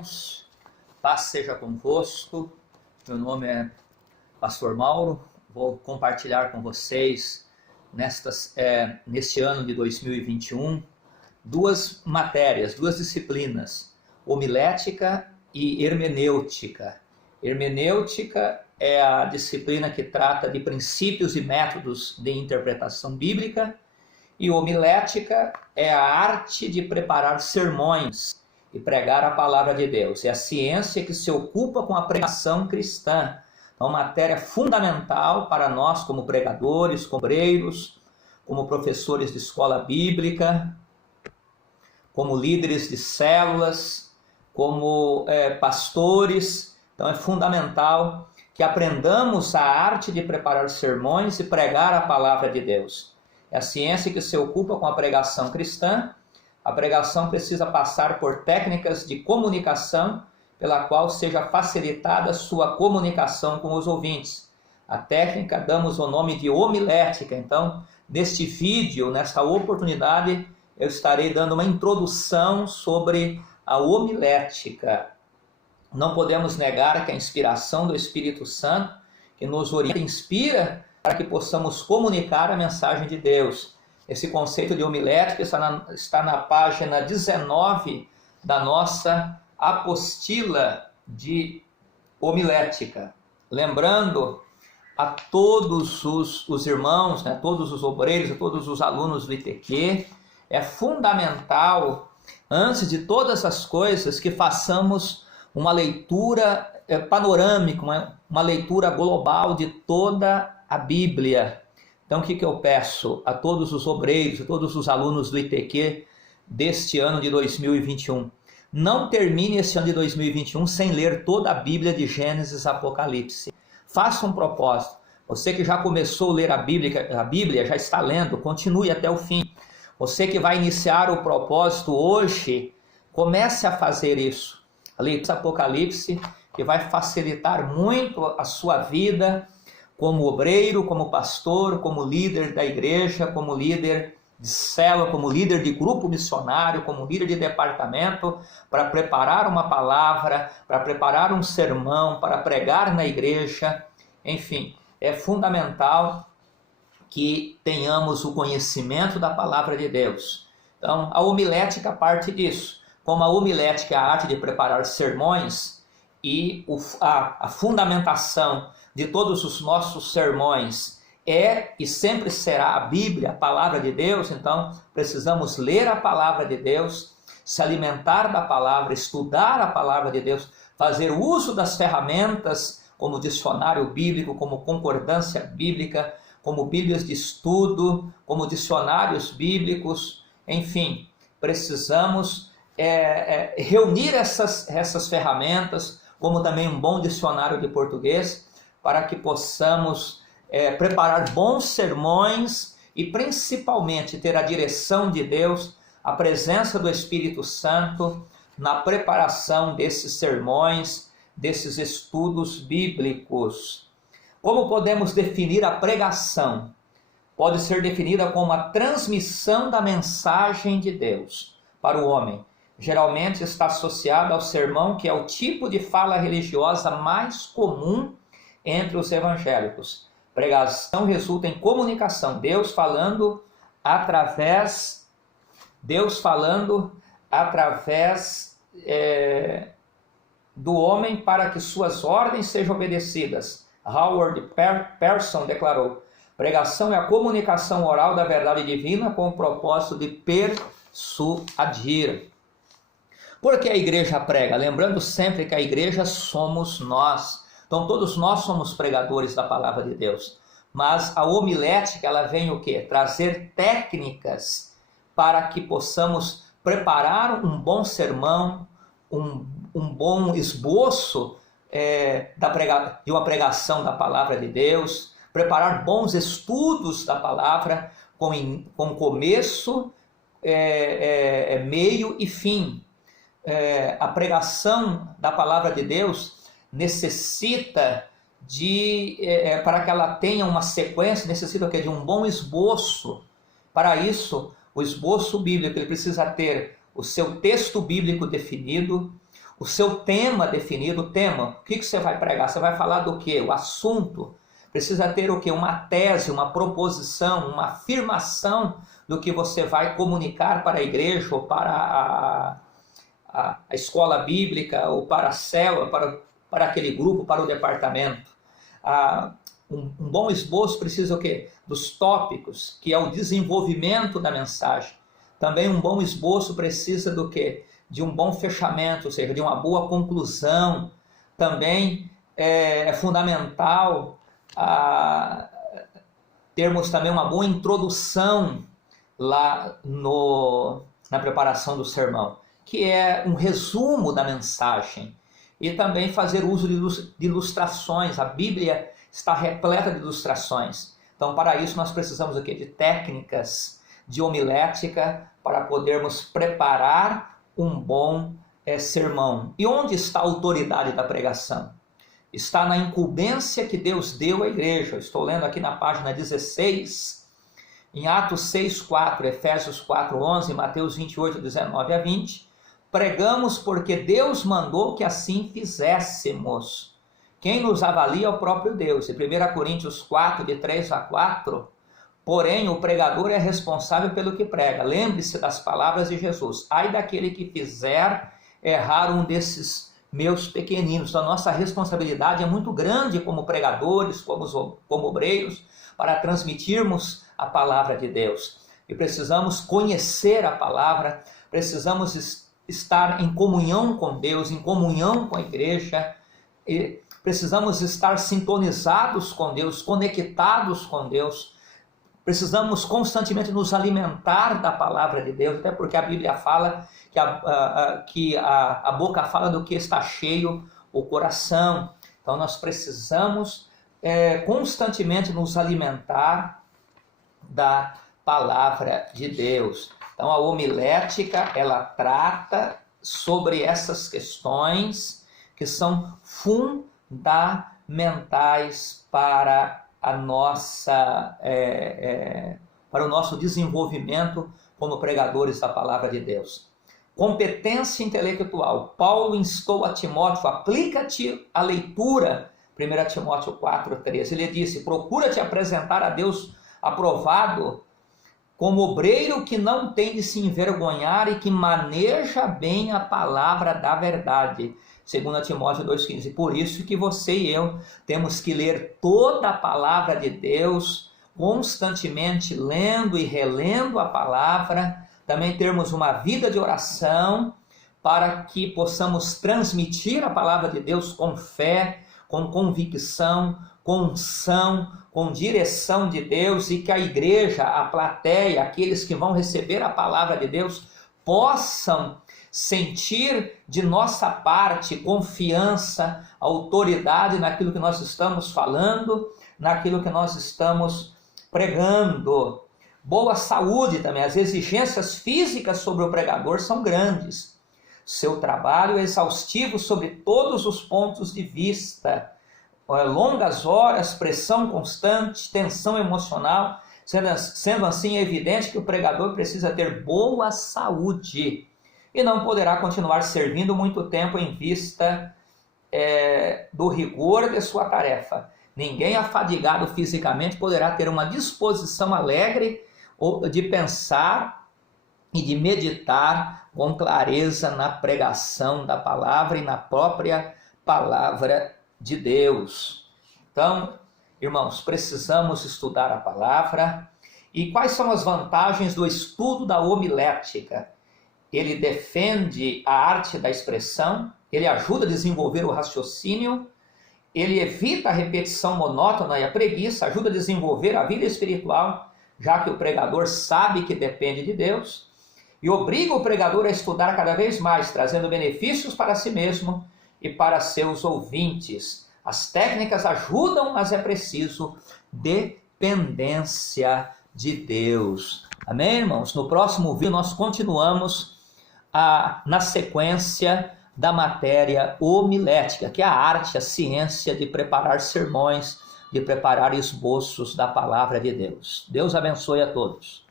irmãos, paz seja convosco. Meu nome é Pastor Mauro. Vou compartilhar com vocês neste ano de 2021 duas matérias, duas disciplinas: homilética e hermenêutica. Hermenêutica é a disciplina que trata de princípios e métodos de interpretação bíblica, e homilética é a arte de preparar sermões e pregar a palavra de Deus. É a ciência que se ocupa com a pregação cristã. É uma matéria fundamental para nós como pregadores, como obreiros, como professores de escola bíblica, como líderes de células, como pastores. Então é fundamental que aprendamos a arte de preparar sermões e pregar a palavra de Deus. É a ciência que se ocupa com a pregação cristã. A pregação precisa passar por técnicas de comunicação pela qual seja facilitada a sua comunicação com os ouvintes. A técnica damos o nome de homilética. Então, neste vídeo, nesta oportunidade, eu estarei dando uma introdução sobre a homilética. Não podemos negar que a inspiração do Espírito Santo, que nos orienta e inspira para que possamos comunicar a mensagem de Deus. Esse conceito de homilética está na página 19 da nossa apostila de homilética. Lembrando a todos os irmãos, todos os obreiros, a todos os alunos do ITQ, é fundamental, antes de todas as coisas, que façamos uma leitura panorâmica, uma leitura global de toda a Bíblia. Então, o que eu peço a todos os obreiros, a todos os alunos do ITQ deste ano de 2021? Não termine esse ano de 2021 sem ler toda a Bíblia de Gênesis a Apocalipse. Faça um propósito. Você que já começou a ler a Bíblia já está lendo, continue até o fim. Você que vai iniciar o propósito hoje, comece a fazer isso. A leitura do Apocalipse, que vai facilitar muito a sua vida como obreiro, como pastor, como líder da igreja, como líder de célula, como líder de grupo missionário, como líder de departamento, para preparar uma palavra, para preparar um sermão, para pregar na igreja. Enfim, é fundamental que tenhamos o conhecimento da palavra de Deus. Então, a homilética parte disso. Como a homilética é a arte de preparar sermões, e a fundamentação de todos os nossos sermões é e sempre será a Bíblia, a palavra de Deus. Então precisamos ler a palavra de Deus, se alimentar da palavra, estudar a palavra de Deus, fazer uso das ferramentas como dicionário bíblico, como concordância bíblica, como bíblias de estudo, como dicionários bíblicos. Enfim, precisamos reunir essas ferramentas, como também um bom dicionário de português, para que possamos preparar bons sermões e principalmente ter a direção de Deus, a presença do Espírito Santo na preparação desses sermões, desses estudos bíblicos. Como podemos definir a pregação? Pode ser definida como a transmissão da mensagem de Deus para o homem. Geralmente está associada ao sermão, que é o tipo de fala religiosa mais comum entre os evangélicos. Pregação resulta em comunicação, Deus falando através do homem para que suas ordens sejam obedecidas. Howard Pearson declarou: pregação é a comunicação oral da verdade divina com o propósito de persuadir. Por que a igreja prega? Lembrando sempre que a igreja somos nós. Então todos nós somos pregadores da palavra de Deus. Mas a homilética, ela vem o quê? Trazer técnicas para que possamos preparar um bom sermão, um bom esboço de uma pregação da palavra de Deus, preparar bons estudos da palavra com começo, meio e fim. A pregação da palavra de Deus necessita para que ela tenha uma sequência, necessita de um bom esboço. Para isso, o esboço bíblico, ele precisa ter o seu texto bíblico definido, o seu tema definido, o tema, o que você vai pregar? Você vai falar do quê? O assunto. Precisa ter o quê? Uma tese, uma proposição, uma afirmação do que você vai comunicar para a igreja ou para a escola bíblica ou para a célula, para aquele grupo, para o departamento. Um bom esboço precisa o quê? Dos tópicos, que é o desenvolvimento da mensagem. Também um bom esboço precisa do quê? De um bom fechamento, ou seja, de uma boa conclusão. Também é fundamental termos também uma boa introdução lá na preparação do sermão, que é um resumo da mensagem, e também fazer uso de ilustrações. A Bíblia está repleta de ilustrações. Então, para isso, nós precisamos o quê? De técnicas de homilética para podermos preparar um bom sermão. E onde está a autoridade da pregação? Está na incumbência que Deus deu à igreja. Eu estou lendo aqui na página 16, em Atos 6:4, Efésios 4:11, Mateus 28:19-20. Pregamos porque Deus mandou que assim fizéssemos. Quem nos avalia é o próprio Deus. Em 1 Coríntios 4, de 3-4, porém o pregador é responsável pelo que prega. Lembre-se das palavras de Jesus. Ai daquele que fizer errar um desses meus pequeninos. A nossa responsabilidade é muito grande como pregadores, como obreiros, para transmitirmos a palavra de Deus. E precisamos conhecer a palavra, precisamos estar em comunhão com Deus, em comunhão com a igreja, e precisamos estar sintonizados com Deus, conectados com Deus. Precisamos constantemente nos alimentar da palavra de Deus, até porque a Bíblia fala que a boca fala do que está cheio o coração. Então nós precisamos constantemente nos alimentar da palavra de Deus. Então a homilética, ela trata sobre essas questões que são fundamentais para para o nosso desenvolvimento como pregadores da palavra de Deus. Competência intelectual. Paulo instou a Timóteo: aplica-te à leitura. 1 Timóteo 4:13. Ele disse: procura-te apresentar a Deus aprovado, como obreiro que não tem de se envergonhar e que maneja bem a palavra da verdade. 2 Timóteo 2,15. Por isso que você e eu temos que ler toda a palavra de Deus, constantemente lendo e relendo a palavra. Também termos uma vida de oração, para que possamos transmitir a palavra de Deus com fé, com convicção, com unção, com direção de Deus, e que a igreja, a plateia, aqueles que vão receber a palavra de Deus, possam sentir de nossa parte confiança, autoridade naquilo que nós estamos falando, naquilo que nós estamos pregando. Boa saúde também. As exigências físicas sobre o pregador são grandes. Seu trabalho é exaustivo sobre todos os pontos de vista. Longas horas, pressão constante, tensão emocional. Sendo assim, é evidente que o pregador precisa ter boa saúde e não poderá continuar servindo muito tempo em vista do rigor de sua tarefa. Ninguém afadigado fisicamente poderá ter uma disposição alegre de pensar e de meditar com clareza na pregação da palavra e na própria palavra de Deus. Então, irmãos, precisamos estudar a palavra. E quais são as vantagens do estudo da homilética? Ele defende a arte da expressão, ele ajuda a desenvolver o raciocínio, ele evita a repetição monótona e a preguiça, ajuda a desenvolver a vida espiritual, já que o pregador sabe que depende de Deus, e obriga o pregador a estudar cada vez mais, trazendo benefícios para si mesmo e para seus ouvintes. As técnicas ajudam, mas é preciso dependência de Deus. Amém, irmãos? No próximo vídeo nós continuamos na sequência da matéria homilética, que é a arte, a ciência de preparar sermões, de preparar esboços da palavra de Deus. Deus abençoe a todos.